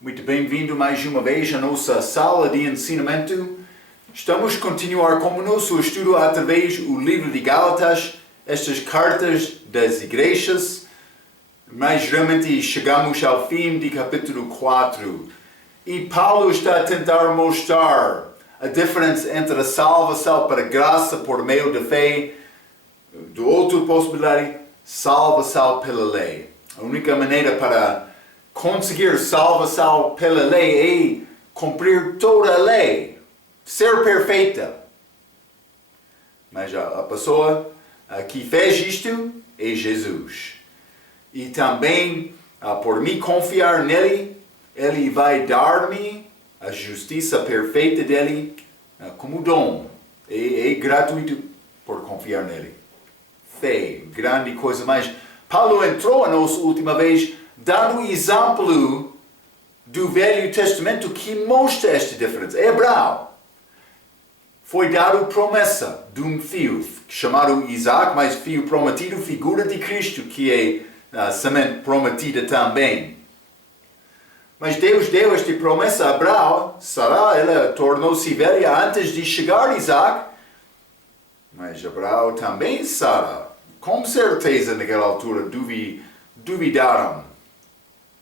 Muito bem-vindo mais uma vez à nossa sala de ensinamento. Estamos a continuar com o nosso estudo através do livro de Gálatas, estas cartas das igrejas, mas realmente chegamos ao fim de capítulo 4. E Paulo está a tentar mostrar a diferença entre a salvação para graça por meio da fé, do outra possibilidade, salvação pela lei. A única maneira para conseguir salvação pela lei é cumprir toda a lei, ser perfeita. Mas a pessoa que fez isto é Jesus. E também, por me confiar nele, ele vai dar-me a justiça perfeita dele como dom. É gratuito por confiar nele. Fé, grande coisa. Mas Paulo entrou a nossa última vez dando exemplo do Velho Testamento que mostra esta diferença. Abraão foi dado promessa de um filho chamado Isaac, mas filho prometido, figura de Cristo, que é semente prometida também. Mas Deus deu esta promessa a Abraão. Sara, ela tornou-se velha antes de chegar Isaac. Mas Abraão também, Sara, com certeza naquela altura duvidaram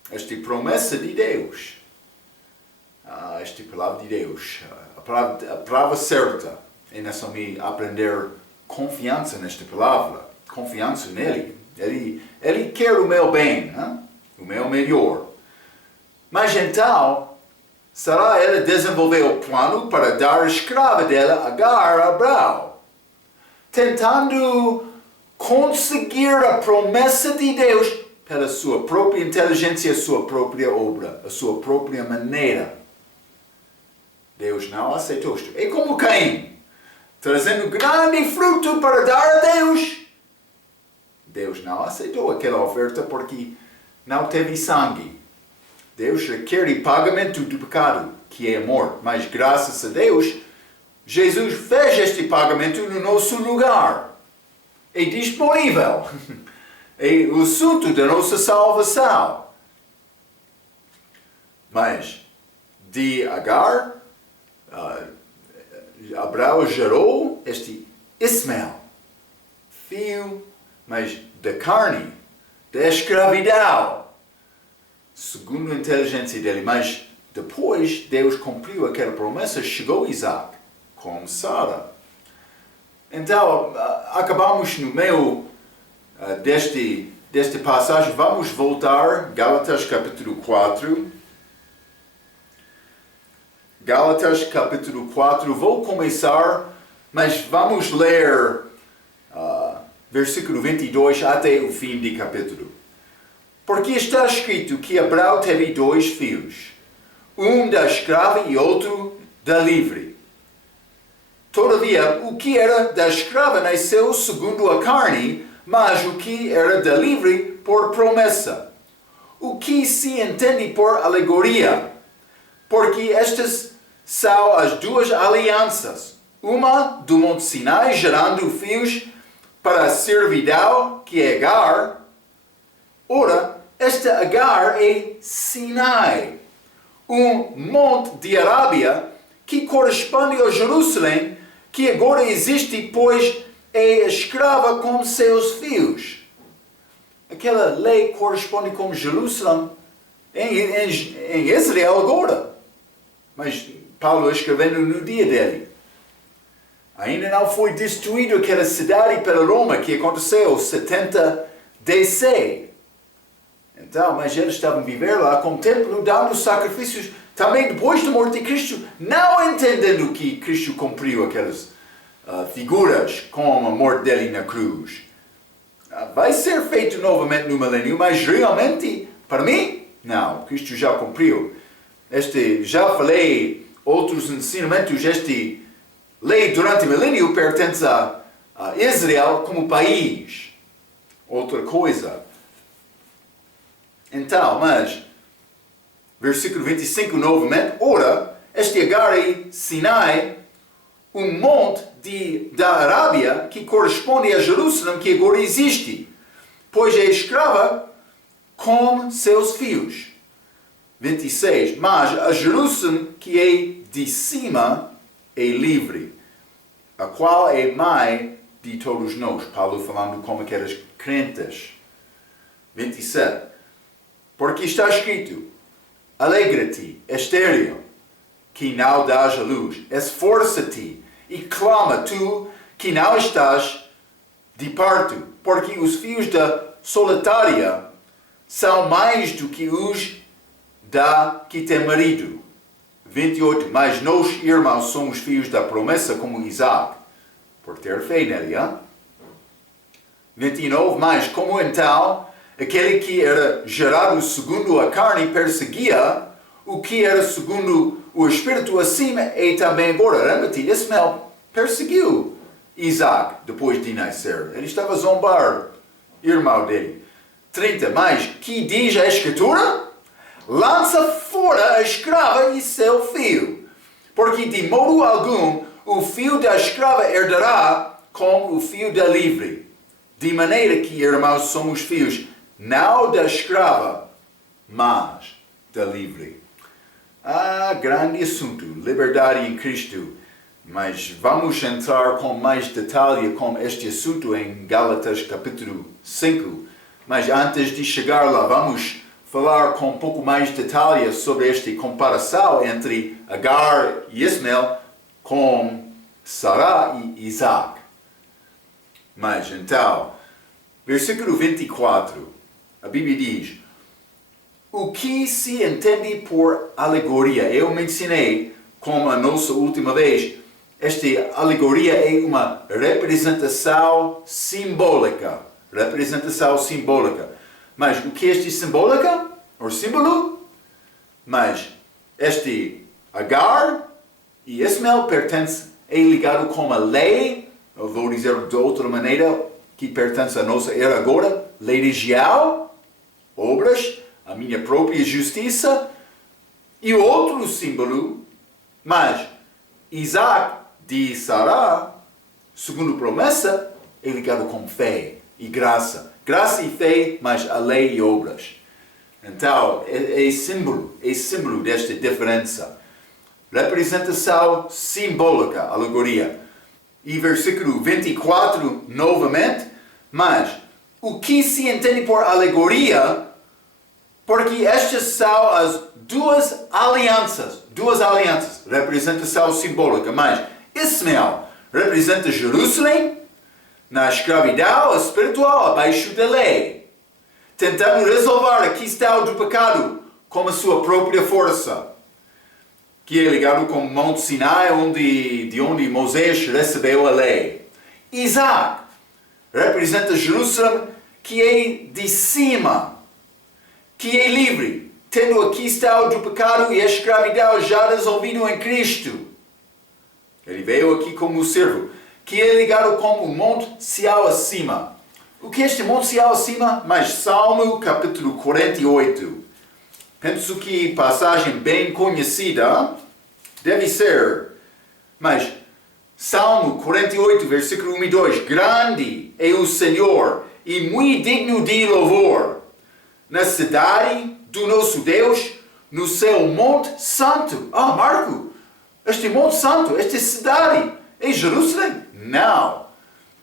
esta promessa de Deus, esta palavra de Deus, a palavra certa, é nessa me aprender confiança nesta palavra, confiança nele. Ele quer o meu bem, o meu melhor. Mas então, Sara, ela desenvolveu o plano para dar a escrava dela, Agar, a Abraão, tentando conseguir a promessa de Deus pela sua própria inteligência, a sua própria obra, a sua própria maneira. Deus não aceitou isto. É como Caim, trazendo grande fruto para dar a Deus. Deus não aceitou aquela oferta porque não teve sangue. Deus requer o pagamento do pecado, que é a morte. Mas graças a Deus, Jesus fez este pagamento no nosso lugar. É disponível. É o assunto da nossa salvação. Mas de Agar, Abraão gerou este Ismael, filho, mas da carne, da escravidão, segundo a inteligência dele. Mas depois Deus cumpriu aquela promessa, chegou Isaac com Sara. Então, acabamos no meio desta passagem. Vamos voltar, Gálatas capítulo 4. Gálatas capítulo 4, vou começar, mas vamos ler versículo 22 até o fim do capítulo. Porque está escrito que Abraão teve 2 filhos, um da escrava e outro da livre. Todavia, o que era da escrava nasceu segundo a carne, mas o que era da livre por promessa. O que se entende por alegoria, porque estas são as 2 alianças. Uma do Monte Sinai, gerando filhos para a servidão, que é Agar. Ora, esta Agar é Sinai, um monte de Arábia que corresponde a Jerusalém, que agora existe, pois é escrava com seus filhos. Aquela lei corresponde com Jerusalém em Israel agora. Mas Paulo escrevendo no dia dele. Ainda não foi destruída aquela cidade pela Roma, que aconteceu 70 DC. Então, mas eles estavam a viver lá com o templo, dando sacrifícios, também depois da morte de Cristo, não entendendo que Cristo cumpriu aquelas figuras com a morte dele na cruz. Vai ser feito novamente no milênio, mas realmente, para mim, não. Cristo já cumpriu. Já falei outros ensinamentos, esta lei durante o milênio pertence a Israel como país. Outra coisa. Então, mas, versículo 25 novamente, ora, este Agar é Sinai, um monte da Arábia que corresponde a Jerusalém, que agora existe, pois é escrava com seus filhos. 26. Mas a Jerusalém que é de cima é livre, a qual é mãe de todos nós. Paulo falando como aqueles crentes. 27. Porque está escrito: alegra-te, estéril, que não dás a luz. Esforça-te e clama, tu que não estás de parto, porque os filhos da solitária são mais do que os da que tem marido. 28. Mas nós, irmãos, somos filhos da promessa como Isaac, por ter fé nele. 29. Mas como então aquele que era gerado segundo a carne perseguia o que era segundo o Espírito, acima e também agora. Lembra-te, Ismael perseguiu Isaac depois de nascer. Ele estava a zombar, irmão dele. 30. Mas que diz a Escritura? Lança fora a escrava e seu filho, porque de modo algum o filho da escrava herdará com o filho da livre. De maneira que, irmãos, somos filhos não da escrava, mas da livre. Grande assunto, liberdade em Cristo. Mas vamos entrar com mais detalhe com este assunto em Gálatas capítulo 5. Mas antes de chegar lá, vamos falar com um pouco mais de detalhe sobre esta comparação entre Agar e Ismael com Sará e Isaac. Mas então, versículo 24, a Bíblia diz: o que se entende por alegoria? Eu mencionei, como a nossa última vez, esta alegoria é uma representação simbólica. Representação simbólica. Mas o que é este simbólica? Ou símbolo? Mas este Agar e Ismael pertence, é ligado com a lei, eu vou dizer de outra maneira, que pertence à nossa era agora, lei regial, obras, a minha própria justiça, e o outro símbolo, mas Isaac de Sará, segundo promessa, é ligado com fé e graça. Graça e fé, mas a lei e obras. Então, é símbolo desta diferença. Representação simbólica, alegoria. E versículo 24, novamente. Mas, o que se entende por alegoria? Porque estas são as duas alianças, representação simbólica. Mas, Ismael representa Jerusalém, na escravidão espiritual, abaixo da lei, tentando resolver a questão do pecado com a sua própria força, que é ligado com o Monte Sinai, de onde Moisés recebeu a lei. Isaac representa Jerusalém, que é de cima, que é livre, tendo a questão do pecado e a escravidão já resolvido em Cristo. Ele veio aqui como servo, que é ligado com o Monte Sião acima. O que é este Monte Sião acima? Mas Salmo capítulo 48. Penso que passagem bem conhecida deve ser. Mas Salmo 48, versículo 1 e 2. Grande é o Senhor e muito digno de louvor na cidade do nosso Deus, no seu Monte Santo. Marco, este Monte Santo, esta cidade, é Jerusalém? Não.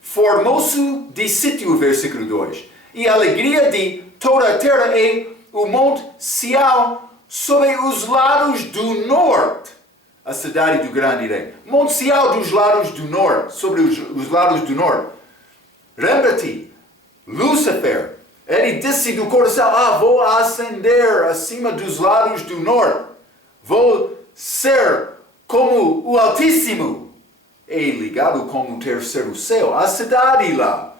Formou-se de sítio, versículo 2. E a alegria de toda a terra é o Monte Sião sobre os lados do norte. A cidade do grande rei. Monte Sião dos lados do norte, sobre os lados do norte. Lembra-te, Lúcifer, ele disse do coração, vou ascender acima dos lados do norte. Vou ser como o Altíssimo. É ligado com o terceiro céu, a cidade lá,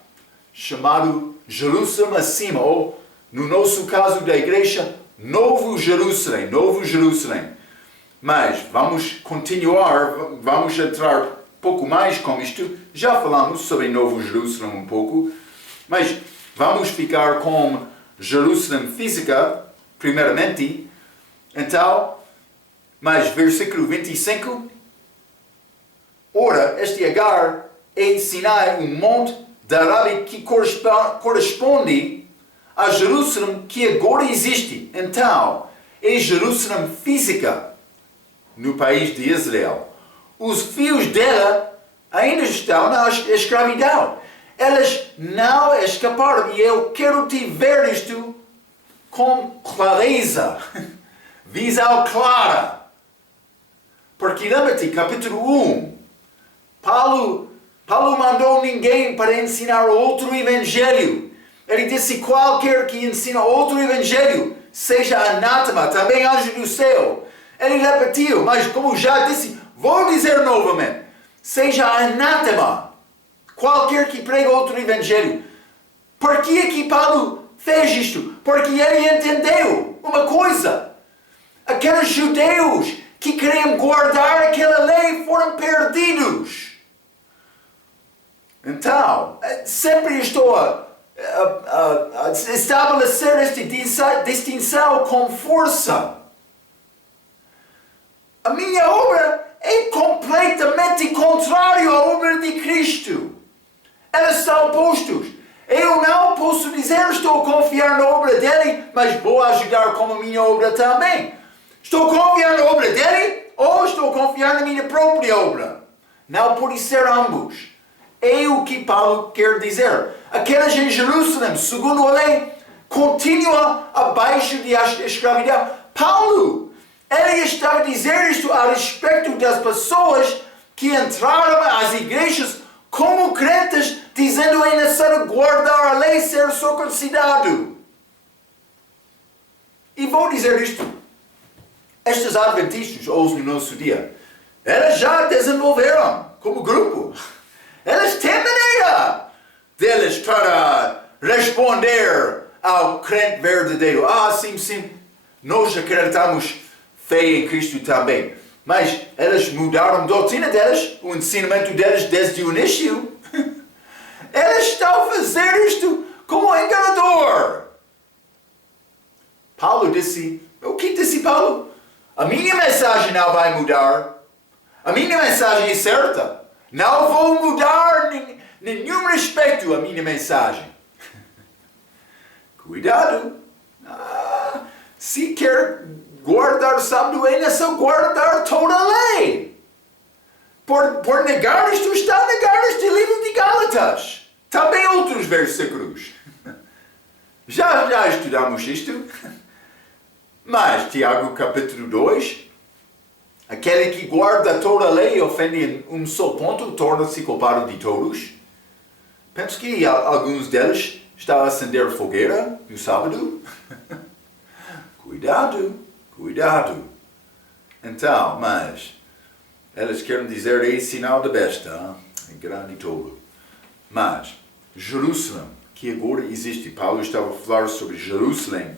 chamado Jerusalém acima, ou no nosso caso da igreja, Novo Jerusalém. Mas vamos continuar, vamos entrar um pouco mais com isto. Já falamos sobre Novo Jerusalém um pouco, mas vamos ficar com Jerusalém física, primeiramente. Então, mas versículo 25. Ora, este Agar é Sinai, um monte da Arábia que corresponde a Jerusalém que agora existe. Então, é Jerusalém física, no país de Israel. Os filhos dela ainda estão na escravidão. Elas não escaparam. E eu quero te ver isto com clareza. Visão clara. Porque lembra-te, capítulo 1. Paulo mandou ninguém para ensinar outro evangelho. Ele disse, qualquer que ensina outro evangelho, seja anátema, também anjo do céu. Ele repetiu, mas como já disse, vou dizer novamente, seja anátema, qualquer que prega outro evangelho. Por que é que Paulo fez isto? Porque ele entendeu uma coisa. Aqueles judeus que queriam guardar aquela lei foram perdidos. Então, sempre estou a estabelecer esta distinção com força. A minha obra é completamente contrária à obra de Cristo. Elas são opostos. Eu não posso dizer estou a confiar na obra dele, mas vou ajudar com a minha obra também. Estou a confiar na obra dele ou estou a confiar na minha própria obra? Não pode ser ambos. É o que Paulo quer dizer. Aqueles em Jerusalém, segundo a lei, continuam abaixo da escravidão. Paulo, ele estava a dizer isto a respeito das pessoas que entraram às igrejas como crentes, dizendo é necessário guardar a lei e ser circuncidado. E vou dizer isto. Estes adventistas, hoje no nosso dia, eles já desenvolveram como grupo. Eles têm maneira deles para responder ao crente verdadeiro. Sim, nós acreditamos fé em Cristo também. Mas eles mudaram a doutrina deles, o ensinamento deles desde o início. Eles estão a fazer isto como enganador. Paulo disse, o que disse Paulo? A minha mensagem não vai mudar. A minha mensagem é certa. Não vou mudar nenhum respeito à minha mensagem. Cuidado. Se quer guardar o sábado, é necessário guardar toda a lei. Por negar isto, está a negar este livro de Gálatas. Também outros versículos. Já estudamos isto. Mas, Tiago capítulo 2, aquele que guarda toda a lei e ofende em um só ponto, torna-se culpado de todos. Penso que alguns deles estão a acender fogueira no sábado. Cuidado. Então, mas, eles querem dizer é sinal da besta, é grande e tolo. Mas, Jerusalém, que agora existe, Paulo estava a falar sobre Jerusalém,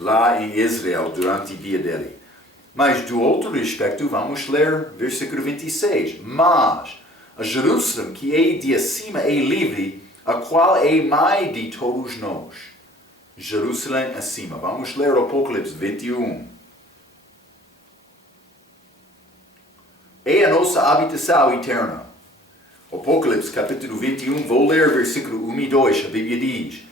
lá em Israel, durante o dia dele. Mas, do outro aspecto, vamos ler versículo 26. Mas, a Jerusalém, que é de acima, é livre, a qual é mãe de todos nós. Jerusalém acima. Vamos ler Apocalipse 21. É a nossa habitação eterna. Apocalipse capítulo 21, vou ler versículo 1 e 2. A Bíblia diz: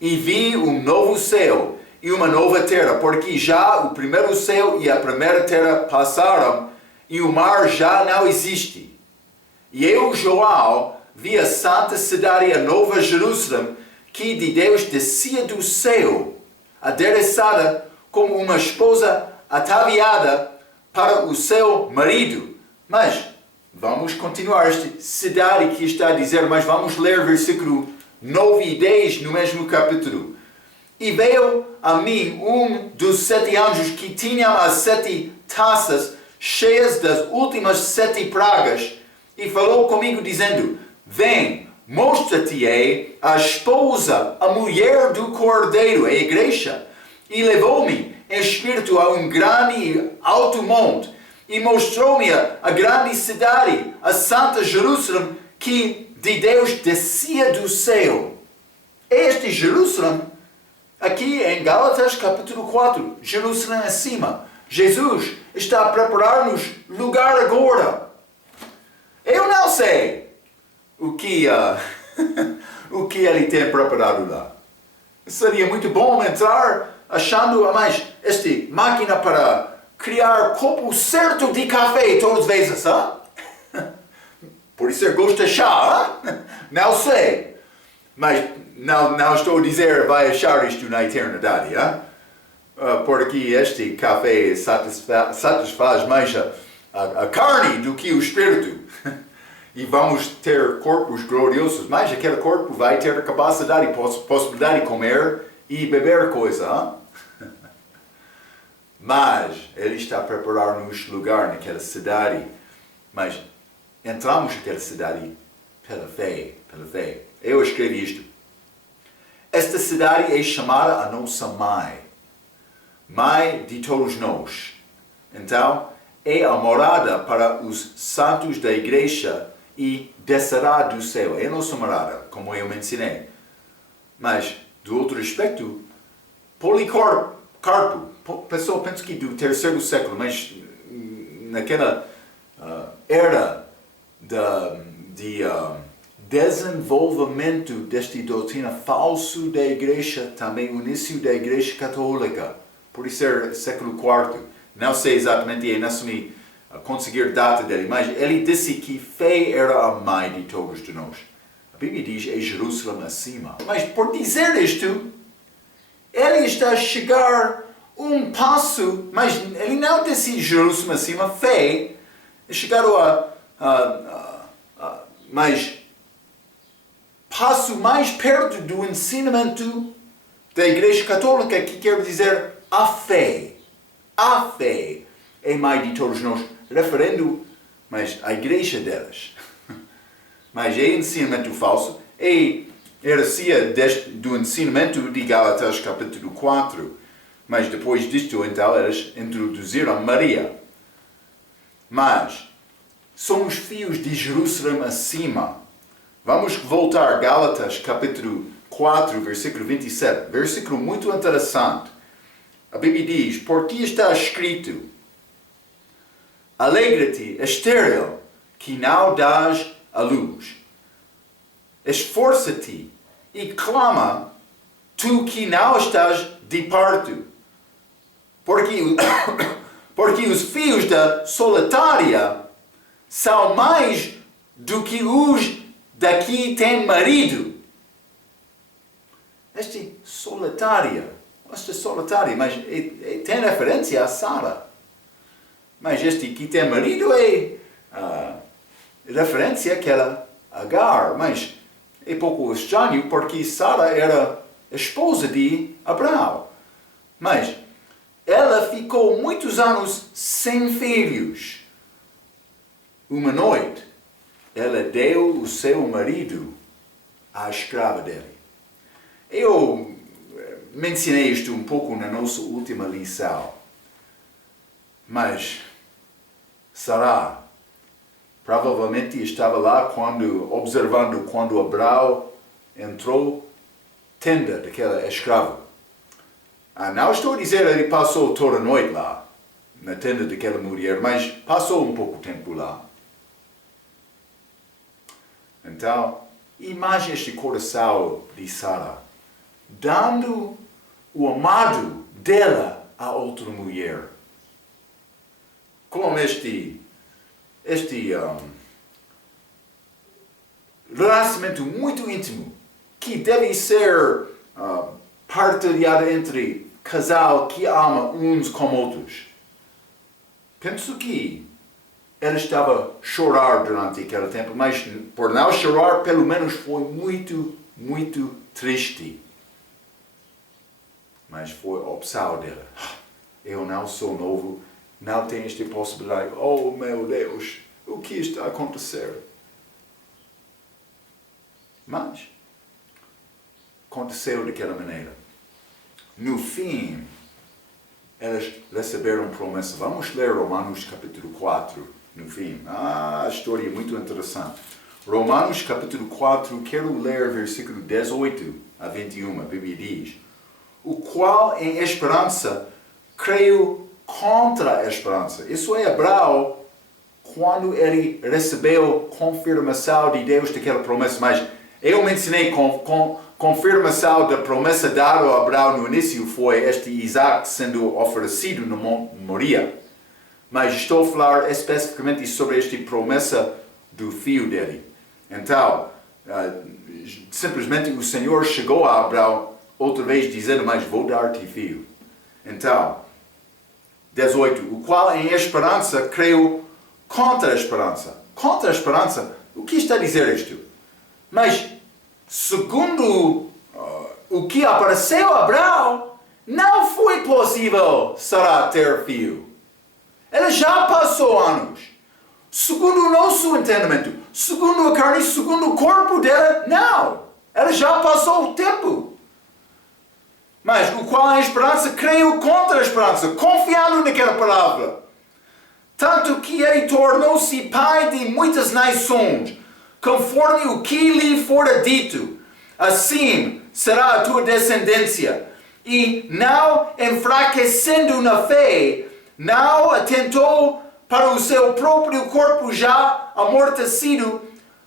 E vi um novo céu e uma nova terra, porque já o primeiro céu e a primeira terra passaram, e o mar já não existe. E eu, João, vi a santa cidade, a nova Jerusalém, que de Deus descia do céu, adereçada como uma esposa ataviada para o seu marido. Mas, vamos continuar esta cidade que está a dizer, mas vamos ler versículo 9 e 10 no mesmo capítulo. E veio a mim um dos 7 anjos que tinham as 7 taças cheias das últimas 7 pragas, e falou comigo dizendo: Vem, mostra-te-ei a esposa, a mulher do Cordeiro, a igreja. E levou-me em espírito a um grande e alto monte, e mostrou-me a grande cidade, a santa Jerusalém, que de Deus descia do céu. Este Jerusalém, aqui em Gálatas capítulo 4, Jerusalém acima. Jesus está a preparar-nos lugar agora. Eu não sei o que ele tem preparado lá. Seria muito bom entrar achando, mas máquina para criar copo certo de café todas as vezes, hein? Por isso gosta de chá, hein? Não sei. Mas não estou a dizer vai achar isto na eternidade, hein? Porque este café satisfaz mais a carne do que o espírito. E vamos ter corpos gloriosos, mas aquele corpo vai ter a capacidade e possibilidade de comer e beber coisa. Hein? Mas Ele está a preparar-nos lugar naquela cidade. Mas entramos naquela cidade pela fé, pela fé. Eu escrevi isto. Esta cidade é chamada a nossa mãe. Mãe de todos nós. Então, é a morada para os santos da igreja e descerá do céu. É a nossa morada, como eu mencionei. Mas, do outro aspecto, Policarpo, pessoa, penso que do terceiro século, mas naquela era de desenvolvimento desta doutrina falso da igreja, também o início da igreja católica, por isso é século IV. Não sei exatamente, e não sei conseguir data dele, mas ele disse que fé era a mãe de todos de nós. A Bíblia diz é Jerusalém acima. Mas por dizer isto, ele está a chegar um passo, mas ele não disse Jerusalém acima, fé, chegaram mas passo mais perto do ensinamento da Igreja Católica, que quer dizer a fé. A fé é mãe de todos nós, referindo, mas a igreja delas. Mas é ensinamento falso, é heresia do ensinamento de Gálatas capítulo 4. Mas depois disto, então, eles introduziram Maria. Mas somos filhos de Jerusalém acima. Vamos voltar a Gálatas capítulo 4, versículo 27. Versículo muito interessante. A Bíblia diz, porque está escrito, alegra-te, estéril, que não dás a luz. Esforça-te e clama, tu que não estás de parto. Porque os filhos da solitária são mais do que os da que tem marido. Esta solitária, mas tem referência a Sara. Mas este que tem marido é referência àquela Agar. Mas é pouco estranho porque Sara era esposa de Abraão. Mas ela ficou muitos anos sem filhos. Uma noite, ela deu o seu marido à escrava dele. Eu mencionei isto um pouco na nossa última lição. Mas Sara provavelmente estava lá observando quando Abraão entrou tenda daquela escrava. Não estou a dizer que ele passou toda a noite lá, na tenda daquela mulher, mas passou um pouco tempo lá. Então, imagine este coração de Sara, dando o amado dela a outra mulher. Com este relacionamento muito íntimo, que deve ser partilhado entre casal que ama uns com outros. Penso que ela estava a chorar durante aquele tempo, mas por não chorar, pelo menos foi muito, muito triste. Mas foi a opção dela. Eu não sou novo, não tenho esta possibilidade. Oh meu Deus, o que está a acontecer? Mas aconteceu daquela maneira. No fim, elas receberam promessa. Vamos ler Romanos capítulo 4, no fim. A história é muito interessante. Romanos capítulo 4, quero ler versículo 18 a 21. A Bíblia diz, o qual em esperança creio contra a esperança. Isso é Abraão, quando ele recebeu confirmação de Deus daquela promessa. Mas eu mencionei confirmação da promessa dada a Abraão no início foi este Isaac sendo oferecido no Monte Moria. Mas estou a falar especificamente sobre esta promessa do filho dele. Então, simplesmente o Senhor chegou a Abraão outra vez dizendo, mas vou dar-te filho. Então, 18, o qual em esperança creu contra a esperança. Contra a esperança? O que está a dizer isto? Mas, segundo o que apareceu a Abraão, não foi possível Sara ter filho. Ela já passou anos. Segundo o nosso entendimento, segundo a carne, segundo o corpo dela, não. Ela já passou o tempo. Mas o qual em esperança creu contra a esperança, confiando naquela palavra. Tanto que ele tornou-se pai de muitas nações, conforme o que lhe fora dito. Assim será a tua descendência. E não enfraquecendo na fé, não atentou para o seu próprio corpo já amortecido,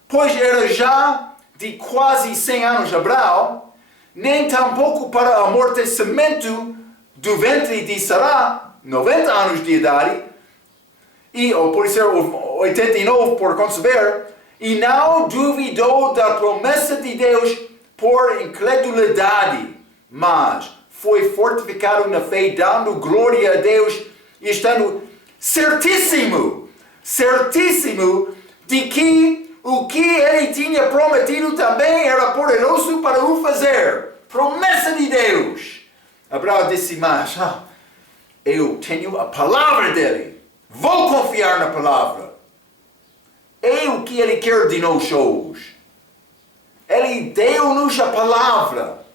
pois era já de quase 100 anos Abraão, nem tampouco para amortecimento do ventre de Sará, 90 anos de idade, ou por ser 89 por conceber, e não duvidou da promessa de Deus por incredulidade, mas foi fortificado na fé, dando glória a Deus, e estando certíssimo de que o que ele tinha prometido também era poderoso para o fazer. Promessa de Deus. Abraão disse, mas eu tenho a palavra dele. Vou confiar na palavra. É o que ele quer de nós hoje. Ele deu-nos a palavra.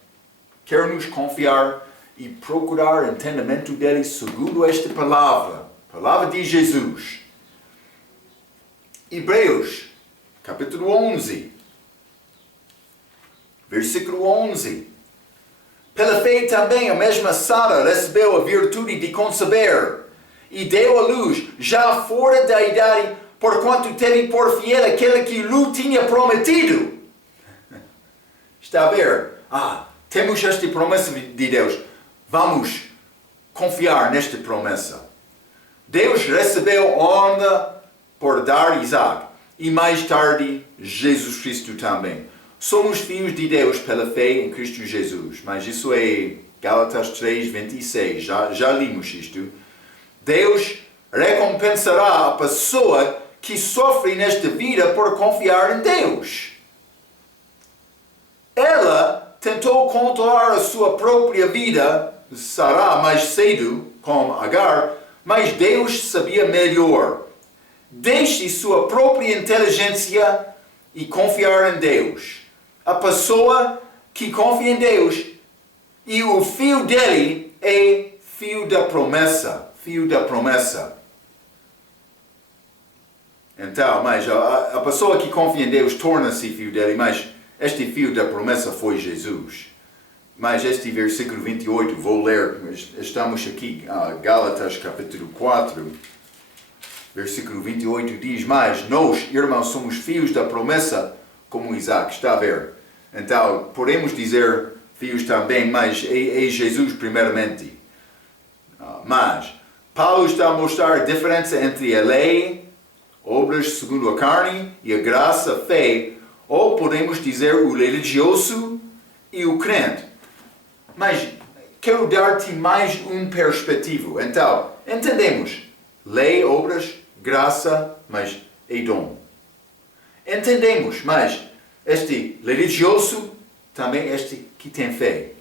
Quer nos confiar e procurar entendimento dele segundo esta palavra. Palavra de Jesus. Hebreus, capítulo 11. Versículo 11. Pela fé também a mesma Sara recebeu a virtude de conceber e deu à luz já fora da idade, porquanto teve por fiel aquele que lhe tinha prometido. Está a ver? Temos esta promessa de Deus. Vamos confiar nesta promessa. Deus recebeu honra por dar Isaac e mais tarde Jesus Cristo também. Somos filhos de Deus pela fé em Cristo Jesus. Mas isso é Gálatas 3, 26. Já limos isto. Deus recompensará a pessoa que sofre nesta vida por confiar em Deus. Ela tentou controlar a sua própria vida, Sará, mais cedo, com Agar, mas Deus sabia melhor. Deixe sua própria inteligência e confiar em Deus. A pessoa que confia em Deus e o filho dele é filho da promessa. Filho da promessa. Então, mas a pessoa que confia em Deus torna-se filho dele, mas este filho da promessa foi Jesus. Mas este versículo 28, vou ler, estamos aqui, Gálatas capítulo 4, versículo 28 diz, mas nós, irmãos, somos filhos da promessa como Isaac, está a ver? Então, podemos dizer filhos também, mas é Jesus primeiramente. Mas, Paulo está a mostrar a diferença entre a lei, obras segundo a carne, e a graça, a fé, ou podemos dizer o religioso e o crente. Mas quero dar-te mais perspectivo. Então, entendemos. Lei, obras, graça, mas é dom. Entendemos, mas este religioso, também este que tem fé.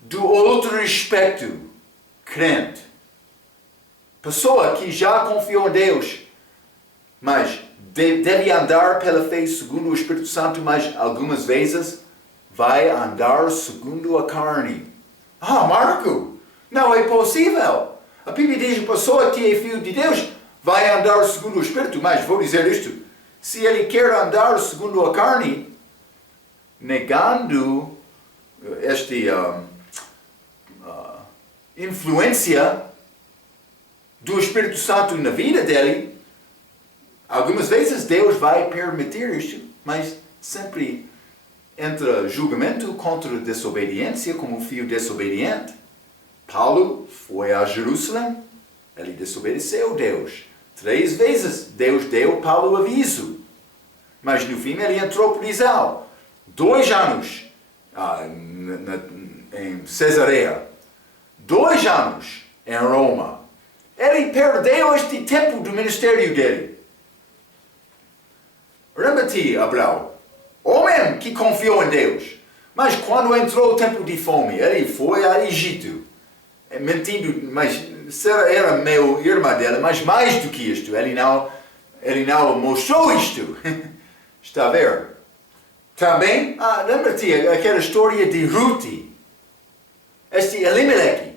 Do outro aspecto, crente. Pessoa que já confiou em Deus, mas deve andar pela fé segundo o Espírito Santo, mas algumas vezes vai andar segundo a carne. Marco, não é possível. A Bíblia diz que a pessoa que é filho de Deus vai andar segundo o Espírito, mas vou dizer isto. Se ele quer andar segundo a carne, negando esta influência do Espírito Santo na vida dele, algumas vezes Deus vai permitir isto, mas sempre entre julgamento contra desobediência como filho desobediente. Paulo foi a Jerusalém, ele desobedeceu a Deus. 3 vezes Deus deu Paulo aviso. Mas no fim ele entrou prisão. 2 anos em Cesareia. 2 anos em Roma. Ele perdeu este tempo do ministério dele. Lembra-te, Abraão, homem que confiou em Deus. Mas quando entrou o tempo de fome, ele foi a Egito. Mentindo, mas era meu irmão dele, mas mais do que isto, ele não mostrou isto. Está a ver? Também, lembra-te aquela história de Ruth. Este Elimelech,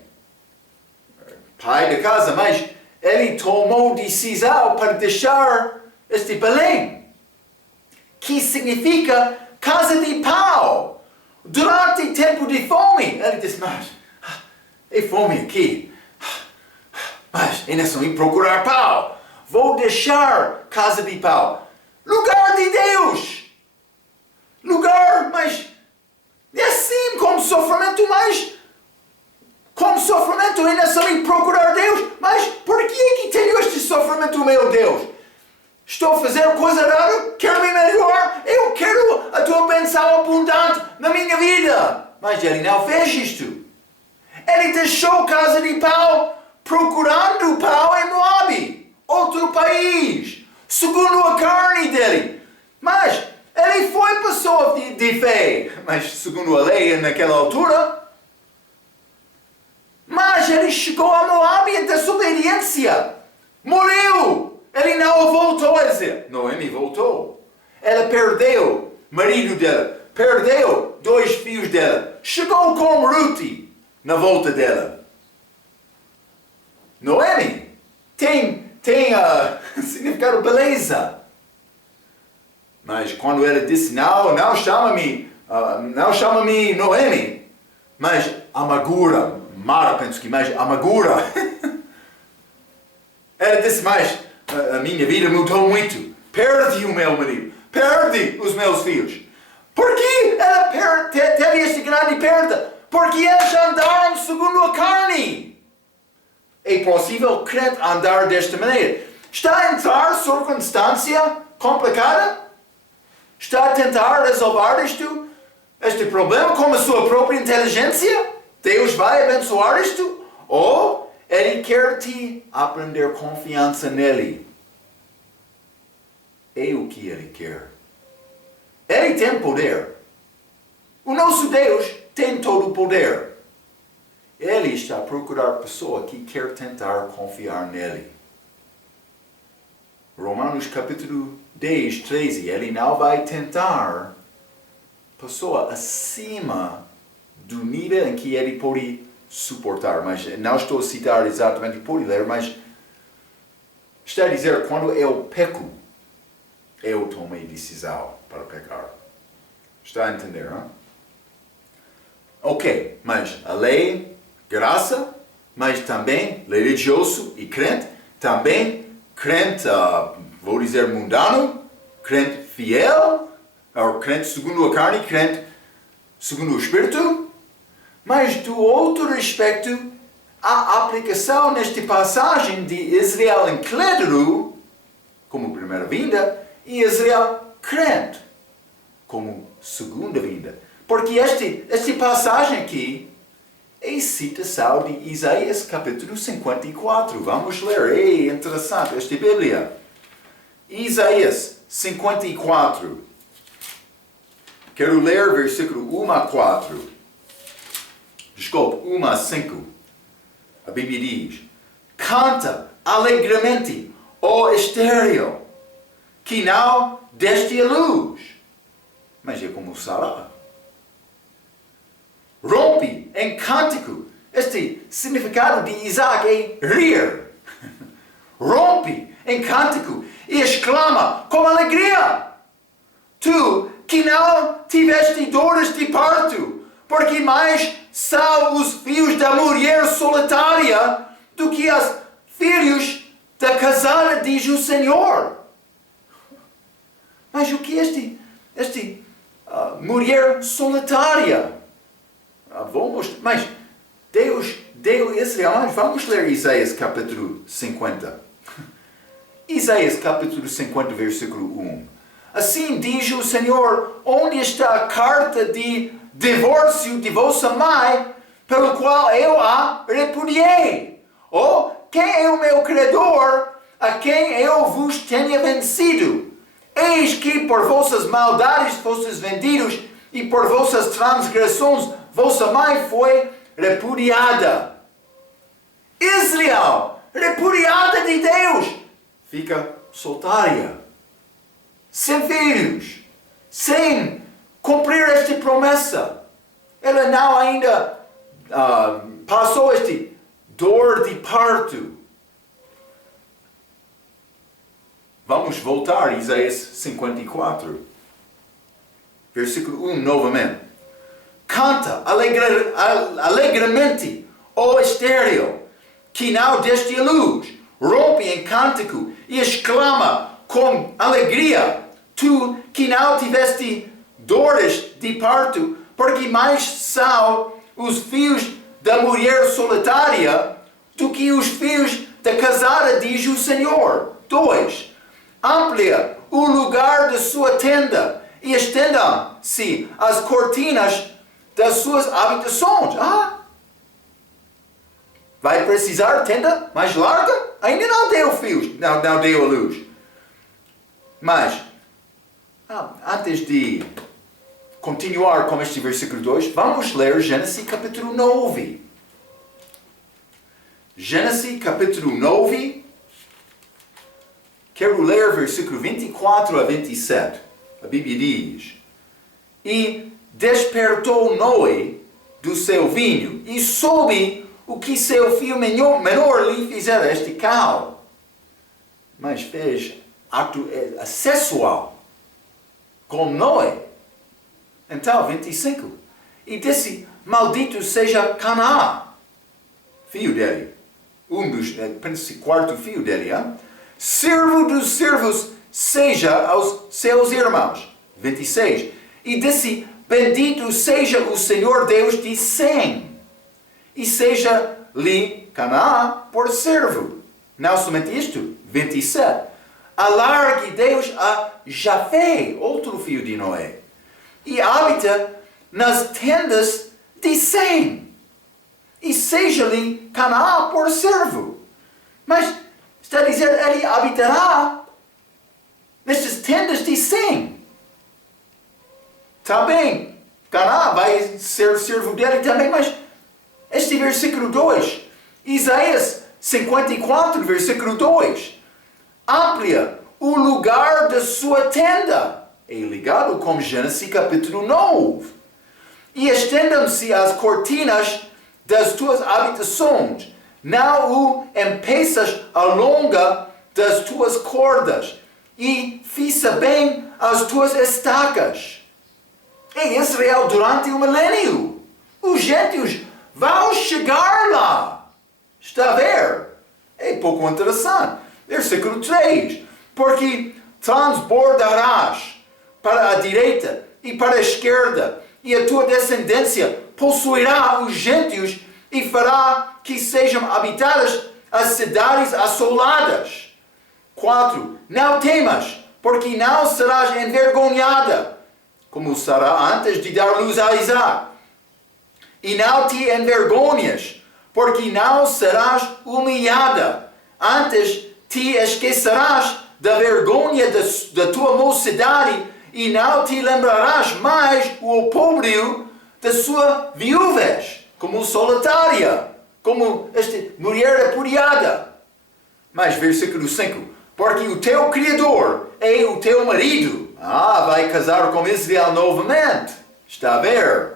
pai da casa, mas ele tomou decisão para deixar este Belém, que significa casa de pau, durante tempo de fome. Ele disse, mas é fome aqui, mas ainda só ir procurar pau. Vou deixar casa de pau, lugar de Deus, lugar, mas é assim como sofrimento, mas com sofrimento ainda só ir procurar Deus. Mas por que tenho este sofrimento, meu Deus? Estou a fazer coisa rara? Quero me melhorar? Eu quero a tua bênção abundante na minha vida. Mas ele não fez isto. Ele deixou casa de pau, procurando pau em Moabe, outro país, segundo a carne dele. Mas ele foi pessoa de fé, mas segundo a lei naquela altura. Mas ele chegou a Moabe em desobediência. Morreu. Ele não voltou a dizer. Noemi voltou. Ela perdeu o marido dela. Perdeu 2 filhos dela. Chegou com Ruth na volta dela. Noemi tem significado beleza. Mas quando ela disse, não chama-me Noemi, mas amargura, Mara, penso que mais amargura. Ela disse, mas a minha vida mudou muito. Perdi o meu marido, perdi os meus filhos. Por que ela teve esta grande perda? Porque eles andaram segundo a carne. É possível crente andar desta maneira. Está a entrar circunstância complicada? Está a tentar resolver este problema com a sua própria inteligência? Deus vai abençoar isto? Ou Ele quer te aprender confiança nele? É o que Ele quer. Ele tem poder. O nosso Deus tem todo o poder. Ele está a procurar pessoa que quer tentar confiar nele. Romanos capítulo 10, 13. Ele não vai tentar pessoa acima do nível em que ele pode suportar. Mas não estou a citar exatamente, pode ler, mas está a dizer, quando eu peco, eu tomei decisão para pecar. Está a entender, não? Ok, mas a lei, graça, mas também religioso e crente, também crente, vou dizer mundano, crente fiel, ou crente segundo a carne, crente segundo o Espírito. Mas do outro aspecto, a aplicação nesta passagem de Israel incrédulo, como primeira vinda, e Israel crente, como segunda vinda. Porque esta passagem aqui é citação de Isaías capítulo 54. Vamos ler, é interessante esta Bíblia. Isaías 54. Quero ler versículo 1 a 4. Desculpe, 1 a 5. A Bíblia diz, canta alegremente, ó estéril, que não deste a luz. Mas é como Sara. Rompe em cântico. Este significado de Isaac é rir. Rompe em cântico e exclama com alegria. Tu que não tiveste dores de parto, porque mais são os filhos da mulher solitária do que os filhos da casada, diz o Senhor. Mas o que este mulher solitária. Mas Deus deu Israel. Vamos ler Isaías capítulo 50. Isaías capítulo 50, versículo 1. Assim diz o Senhor: onde está a carta de divórcio de vossa mãe, pelo qual eu a repudiei? Ou quem é o meu credor, a quem eu vos tenha vencido? Eis que por vossas maldades fostes vendidos, e por vossas transgressões vossa mãe foi repudiada. Israel, repudiada de Deus, fica solitária, sem filhos, sem cumprir esta promessa. Ela não ainda passou este dor de parto. Vamos voltar a Isaías 54, versículo 1 novamente. Canta alegremente, ó estéril, que não deste a luz. Rompe em cântico e exclama com alegria, tu que não tiveste dores de parto, porque mais são os filhos da mulher solitária do que os filhos da casada, diz o Senhor. 2. Amplia o lugar da sua tenda e estendam-se as cortinas das suas habitações. Vai precisar tenda mais larga? Ainda não deu fios, não deu a luz. Mas, antes de continuar com este versículo 2, vamos ler Gênesis capítulo 9. Gênesis capítulo 9, quero ler versículo 24 a 27. A Bíblia diz: e despertou Noé do seu vinho, e soube o que seu filho menor lhe fizera, este Cão. Mas fez ato sexual com Noé. Então, 25. E disse: maldito seja Canaã, filho dele. Penso quarto filho dele. Servo dos servos seja aos seus irmãos. 26. E disse: bendito seja o Senhor Deus de Sem, e seja-lhe Canaã por servo. Não somente isto. 27. Alargue Deus a Jafé, outro filho de Noé, e habita nas tendas de Sem, e seja-lhe Canaã por servo. Mas está a dizer, ele habitará nestas tendas de Sem. Também, Canaã vai ser servo dele também, mas este versículo 2, Isaías 54, versículo 2, amplia o lugar da sua tenda. É ligado com Gênesis capítulo 9. E estendam-se as cortinas das tuas habitações. Não o empeças a longa das tuas cordas, e fixa bem as tuas estacas. Em Israel, durante o milênio, os gentios vão chegar lá. Está a ver? É pouco interessante. Versículo 3. Porque transbordarás para a direita e para a esquerda, e a tua descendência possuirá os gentios e fará que sejam habitadas as cidades assoladas. 4. Não temas, porque não serás envergonhada, como Sara antes de dar luz a Isaac. E não te envergonhas, porque não serás humilhada. Antes te esquecerás da vergonha da tua mocidade, e não te lembrarás mais o opróbrio da sua viuvez, como solitária, como esta mulher repudiada. Mas versículo 5. Porque o teu Criador é o teu marido. Vai casar com Israel novamente. Está a ver?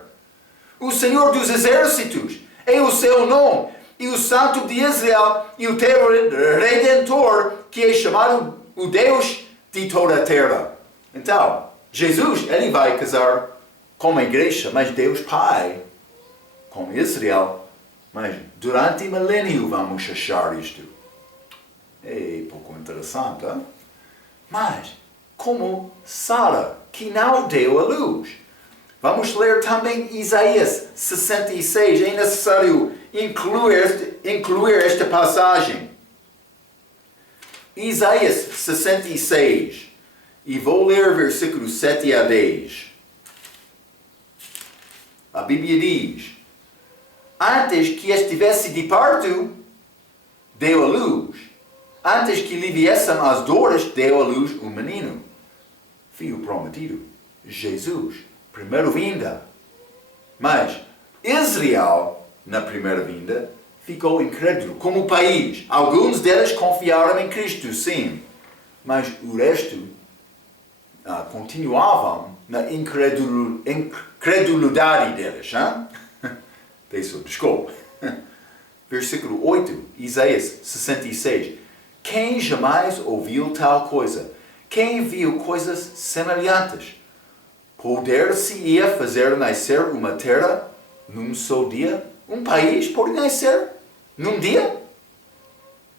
O Senhor dos Exércitos é o seu nome, e o Santo de Israel, e o teu Redentor, que é chamado o Deus de toda a terra. Então, Jesus, ele vai casar com a igreja, mas Deus Pai, com Israel. Mas durante o milênio vamos achar isto. É pouco interessante, hein? Mas, como Sara, que não deu a luz, Vamos ler também Isaías 66. É necessário incluir esta passagem. Isaías 66. E vou ler versículos 7 a 10. A Bíblia diz: antes que estivesse de parto, deu a luz. Antes que lhe viessem as dores, deu a luz um menino. Filho prometido, Jesus, primeira vinda. Mas Israel, na primeira vinda, ficou incrédulo, como o país. Alguns deles confiaram em Cristo, sim. Mas o resto continuavam na incredulidade deles. Peço desculpa. Versículo 8, Isaías 66. Quem jamais ouviu tal coisa? Quem viu coisas semelhantes? Poder-se-ia fazer nascer uma terra num só dia? Um país pode nascer num dia?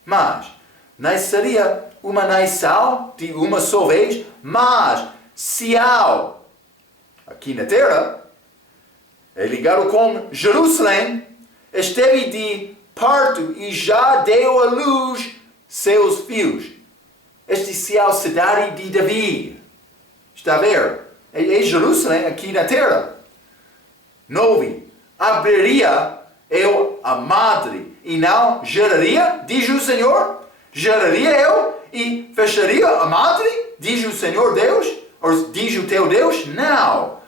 Mas nasceria uma nação de uma só vez? Mas se aqui na terra é ligado com Jerusalém, esteve de parto e já deu à luz seus filhos. Este Sião, cidade de Davi. Está a ver? É Jerusalém aqui na terra. 9. Abriria eu a madre e não geraria, diz o Senhor? Geraria eu e fecharia a madre, diz o Senhor Deus? Ou diz o teu Deus? Não.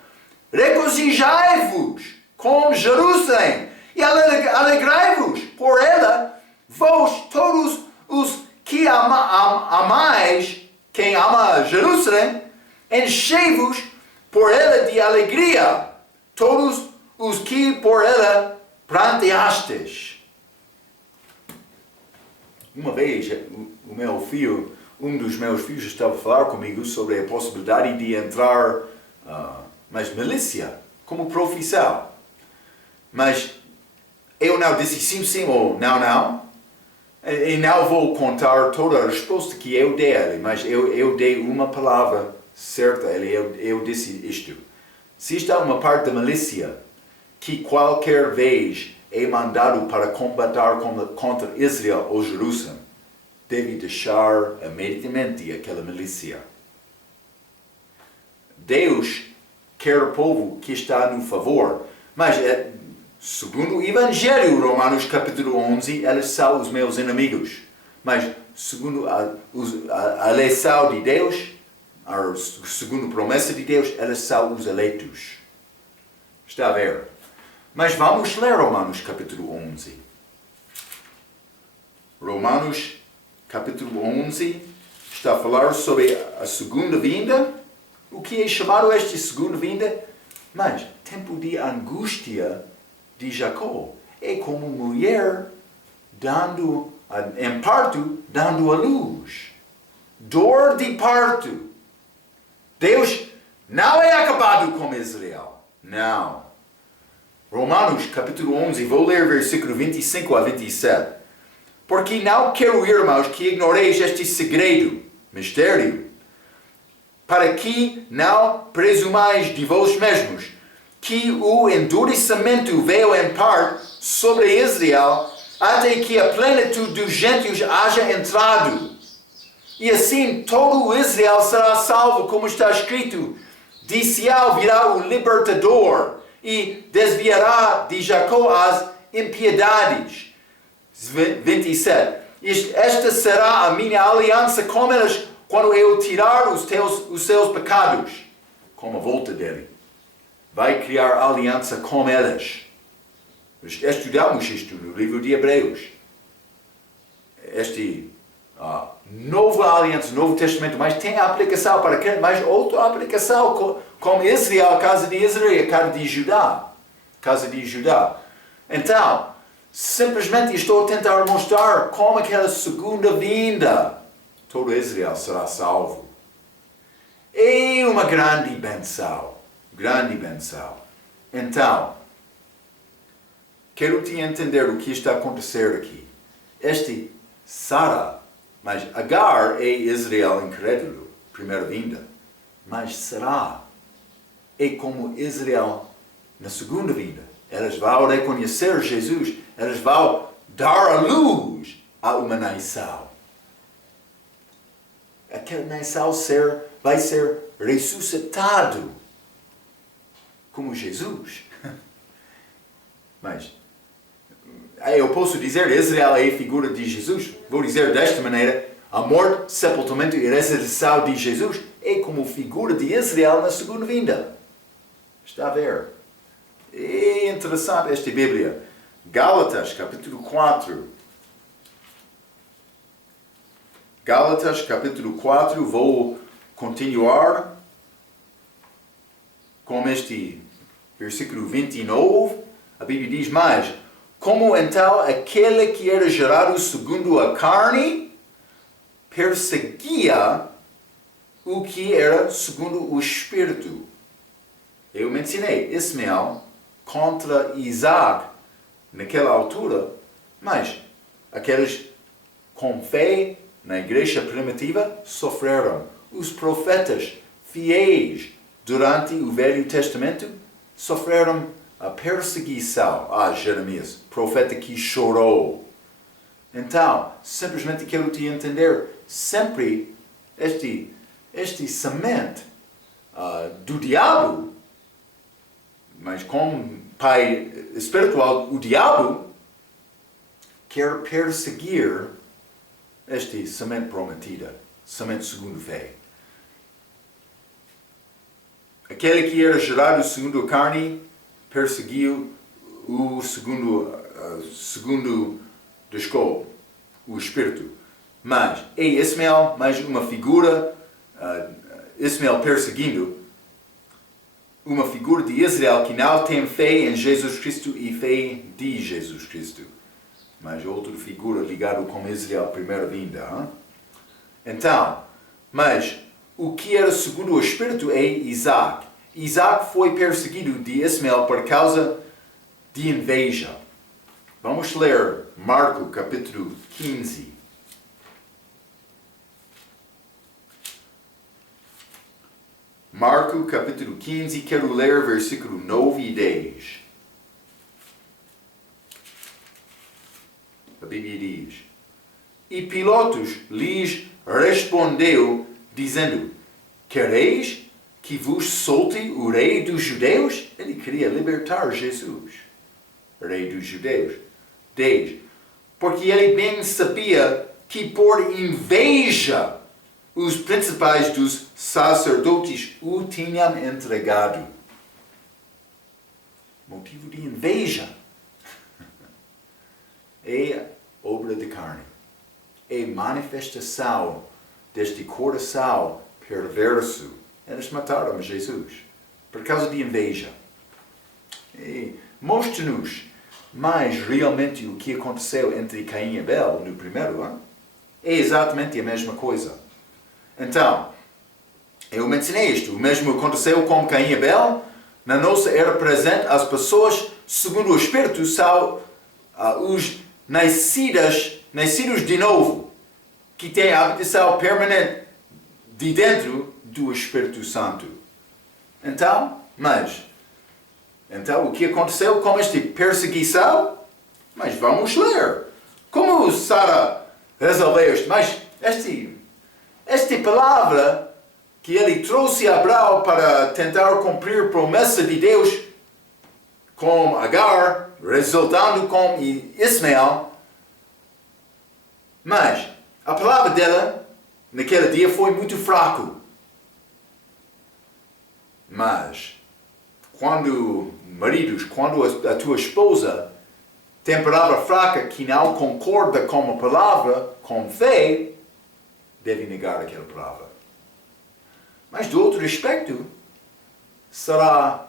Regozijai-vos com Jerusalém e alegrai-vos por ela, vós todos os que amais, quem ama Jerusalém, enchei-vos por ela de alegria, todos os que por ela pranteastes. Uma vez, um dos meus filhos estava a falar comigo sobre a possibilidade de entrar nas milícia como profissão. Mas eu não disse sim ou não. E não vou contar toda a resposta que eu dei a ele, mas eu dei uma palavra certa a ele. Eu disse isto: se está uma parte da milícia que qualquer vez é mandado para combater contra Israel ou Jerusalém, deve deixar imediatamente aquela milícia. Deus quer o povo que está no favor, mas segundo o Evangelho, Romanos capítulo 11, eles são os meus inimigos. Mas segundo a eleição de Deus, segundo a promessa de Deus, eles são os eleitos. Está a ver? Mas vamos ler Romanos capítulo 11. Romanos capítulo 11 está a falar sobre a segunda vinda. O que é chamado esta segunda vinda? Mas tempo de angústia de Jacó. É como mulher em parto, dando a luz. Dor de parto. Deus não é acabado com Israel. Não. Romanos capítulo 11, vou ler versículo 25 a 27. Porque não quero, irmãos, que ignoreis este segredo, mistério, para que não presumais de vós mesmos, que o endurecimento veio em parte sobre Israel, até que a plenitude dos gentios haja entrado. E assim todo o Israel será salvo, como está escrito: de Sião virá o libertador, e desviará de Jacó as impiedades. 27. Esta será a minha aliança com eles, quando eu tirar os seus pecados, com a volta dele. Vai criar aliança com eles. Estudamos isto no livro de Hebreus. Nova aliança, Novo Testamento, mas tem aplicação para quem? Mas outra aplicação com Israel, casa de Israel, casa de Judá. Então, simplesmente estou a tentar mostrar como aquela segunda vinda, todo Israel será salvo. É uma grande benção. Grande benção. Então, quero te entender o que está a acontecer aqui. Sara, mas Agar é Israel incrédulo, primeira vinda. Mas Sará é como Israel na segunda vinda. Elas vão reconhecer Jesus, elas vão dar a luz a uma nação. Aquela nação vai ser ressuscitado como Jesus. Mas eu posso dizer que Israel é a figura de Jesus. Vou dizer desta maneira: a morte, sepultamento e ressurreição de Jesus é como figura de Israel na segunda vinda. Está a ver? É interessante esta Bíblia. Gálatas, capítulo 4. Gálatas, capítulo 4. Vou continuar com este versículo 29. A Bíblia diz mais: como então aquele que era gerado segundo a carne perseguia o que era segundo o Espírito. Eu mencionei Ismael contra Isaac naquela altura, mas aqueles com fé na igreja primitiva sofreram. Os profetas fiéis durante o Velho Testamento sofreram a perseguição. Jeremias, profeta que chorou. Então, simplesmente quero te entender, sempre este semente do diabo, mas como pai espiritual, o diabo quer perseguir este semente prometida, semente segundo fé. Aquele que era gerado segundo a carne perseguiu o segundo o Espírito. Mas é Ismael mais uma figura, Ismael perseguindo, uma figura de Israel que não tem fé em Jesus Cristo e fé de Jesus Cristo. Mas outra figura ligada com Israel, primeira vinda. Hein? Então, mas o que era segundo o Espírito é Isaac. Isaac foi perseguido de Ismael por causa de inveja. Vamos ler Marcos capítulo 15. Marcos capítulo 15, quero ler versículo 9 e 10. A Bíblia diz: e Pilatos lhes respondeu, dizendo: quereis que vos solte o rei dos judeus? Ele queria libertar Jesus, rei dos judeus. 10. Porque ele bem sabia que por inveja os principais dos sacerdotes o tinham entregado. Motivo de inveja. É obra de carne. É manifestação deste coração perverso. Eles mataram Jesus por causa de inveja. Mostre-nos mais realmente o que aconteceu entre Caim e Abel no primeiro ano. É exatamente a mesma coisa. Então, eu mencionei isto. O mesmo aconteceu com Caim e Abel. Na nossa era presente, as pessoas, segundo o Espírito, são os nascidos de novo, que têm a habitação permanente de dentro do Espírito Santo. Então, o que aconteceu com esta perseguição? Mas vamos ler. Como Sara resolveu isto? Mas esta palavra que ele trouxe a Abraão para tentar cumprir a promessa de Deus com Agar, resultando com Ismael. Mas a palavra dela naquele dia foi muito fraco. Mas quando a tua esposa tem palavra fraca que não concorda com a palavra, com fé, deve negar aquela palavra. Mas do outro aspecto, Sara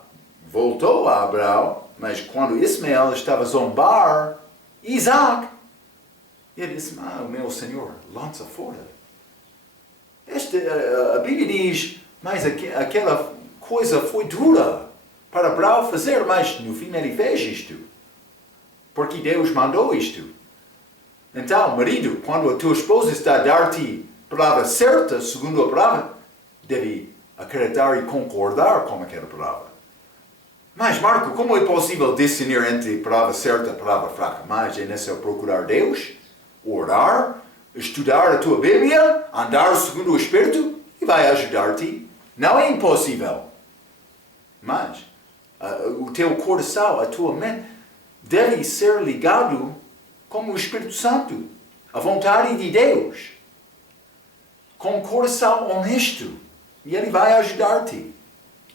voltou a Abraão, mas quando Ismael estava a zombar Isaac, ele disse: o meu Senhor, lança fora. A Bíblia diz, mas aquela coisa foi dura para Abraão fazer, mas no fim ele fez isto, porque Deus mandou isto. Então, marido, quando a tua esposa está a dar-te a palavra certa, segundo a palavra, deve acreditar e concordar com aquela palavra. Mas, Marco, como é possível discernir entre a palavra certa e a palavra fraca? Mas é necessário procurar Deus, orar, estudar a tua Bíblia, andar segundo o Espírito e vai ajudar-te. Não é impossível. Mas o teu coração, a tua mente, deve ser ligado com o Espírito Santo, a vontade de Deus, com o coração honesto. E Ele vai ajudar-te.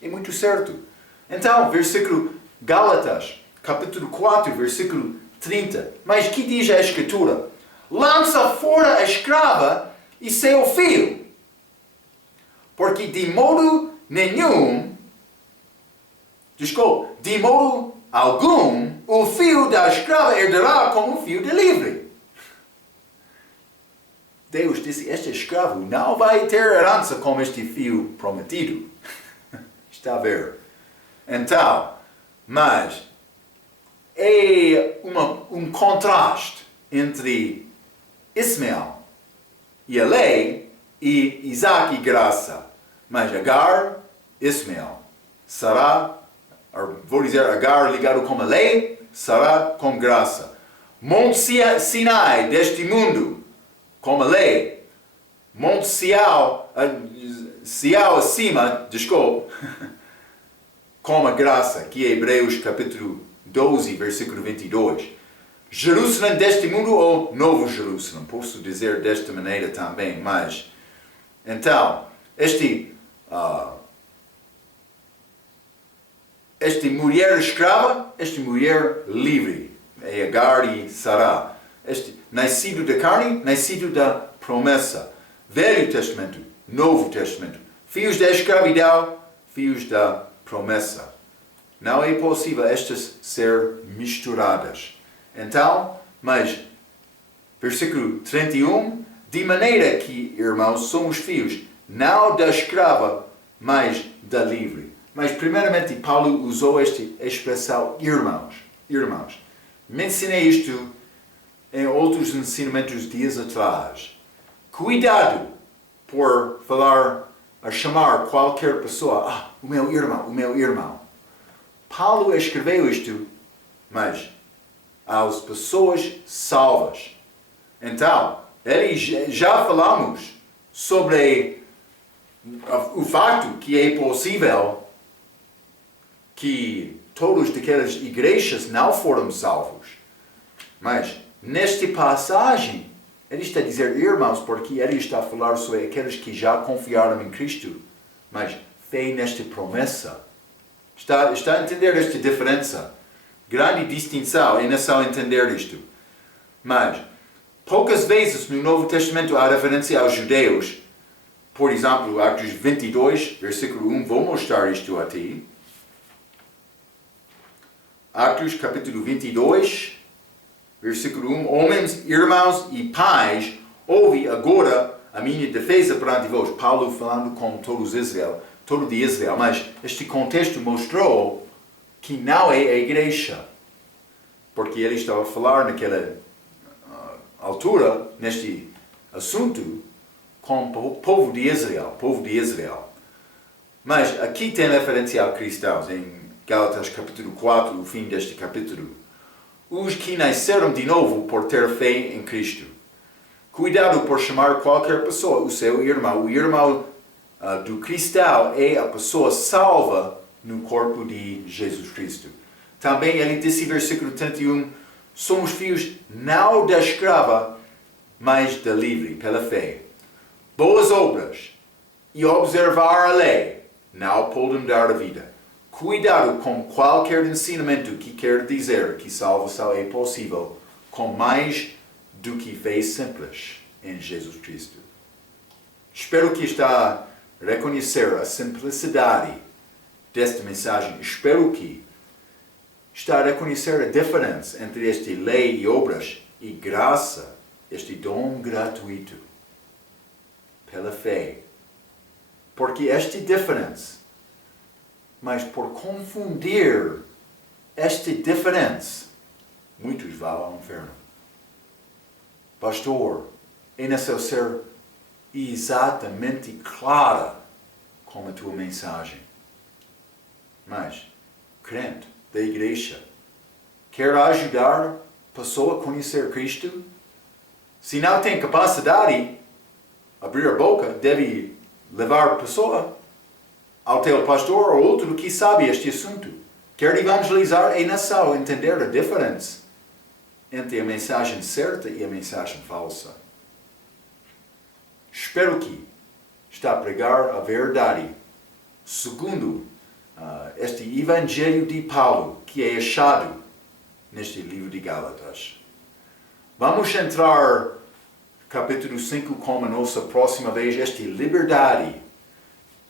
É muito certo. Então, versículo Gálatas, capítulo 4, versículo 30. Mas que diz a Escritura? Lança fora a escrava e seu filho, porque de modo algum, o filho da escrava herdará como o filho de livre. Deus disse, este escravo não vai ter herança como este filho prometido. Está a ver? Então, mas é um contraste entre Ismael e a lei e Isaac e graça. Mas Agar, Ismael, Sará, vou dizer Agar ligado com a lei, Sará com graça. Monte Sinai deste mundo com a lei. Monte Sião acima, desculpe, com a graça, que é Hebreus capítulo 12, versículo 22. Jerusalém deste mundo ou Novo Jerusalém, posso dizer desta maneira também, mas então, este mulher escrava, esta mulher livre, é Agar e Sará. Este nascido da carne, nascido da promessa. Velho Testamento, Novo Testamento. Filhos da escravidão, filhos da promessa. Não é possível estas ser misturadas. Então, mas, versículo 31, de maneira que, irmãos, somos filhos, não da escrava, mas da livre. Mas, primeiramente, Paulo usou esta expressão irmãos. Irmãos. Mencionei isto em outros ensinamentos dias atrás. Cuidado por chamar qualquer pessoa, o meu irmão. Paulo escreveu isto, mas às pessoas salvas. Então, já falamos sobre o facto que é possível que todos daquelas igrejas não foram salvos. Mas, nesta passagem, ele está a dizer irmãos, porque ele está a falar sobre aqueles que já confiaram em Cristo, mas fé nesta promessa. Está a entender esta diferença? Grande distinção, é necessário entender isto. Mas, poucas vezes no Novo Testamento há referência aos judeus. Por exemplo, Atos 22, versículo 1, vou mostrar isto a ti. Atos capítulo 22, versículo 1, homens, irmãos e pais, ouve agora a minha defesa perante vós. Paulo falando com todo de Israel, mas este contexto mostrou que não é a igreja, porque ele estava a falar naquela altura, neste assunto, com o povo de Israel. Mas aqui tem referência a cristãos, em Gálatas capítulo 4, o fim deste capítulo. Os que nasceram de novo por ter fé em Cristo. Cuidado por chamar qualquer pessoa o seu irmão. O irmão do cristão é a pessoa salva no corpo de Jesus Cristo. Também ele disse, versículo 31, somos filhos não da escrava, mas da livre, pela fé. Boas obras e observar a lei não podem dar a vida. Cuidado com qualquer ensinamento que quer dizer que salvação é possível com mais do que fé simples em Jesus Cristo. Espero que está a reconhecer a simplicidade desta mensagem. Espero que está a reconhecer a diferença entre esta lei e obras e graça, este dom gratuito, pela fé. Porque esta diferença, mas por confundir esta diferença, muitos vão ao inferno. Pastor, é necessário ser exatamente clara com a tua mensagem. Mas, crente da igreja, quer ajudar a pessoa a conhecer Cristo? Se não tem capacidade, abrir a boca, deve levar a pessoa ao teu pastor ou outro que sabe este assunto. Quer evangelizar é necessário entender a diferença entre a mensagem certa e a mensagem falsa. Espero que está a pregar a verdade segundo este Evangelho de Paulo, que é achado neste livro de Gálatas. Vamos entrar no capítulo 5 como a nossa próxima vez, esta liberdade.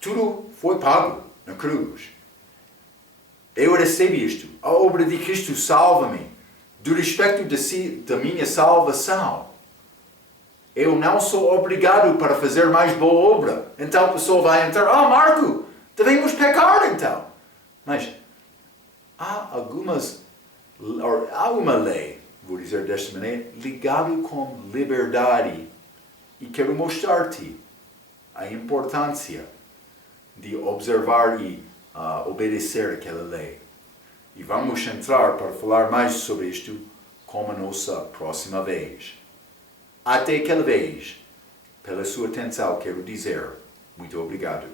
Tudo foi pago na cruz. Eu recebi isto. A obra de Cristo salva-me do respeito da minha salvação. Eu não sou obrigado para fazer mais boa obra. Então a pessoa vai entrar, Marco, devemos pecar então. Mas há uma lei, vou dizer desta maneira, ligado com liberdade. E quero mostrar-te a importância de observar e obedecer aquela lei. E vamos entrar para falar mais sobre isto como a nossa próxima vez. Até aquela vez, pela sua atenção, quero dizer muito obrigado.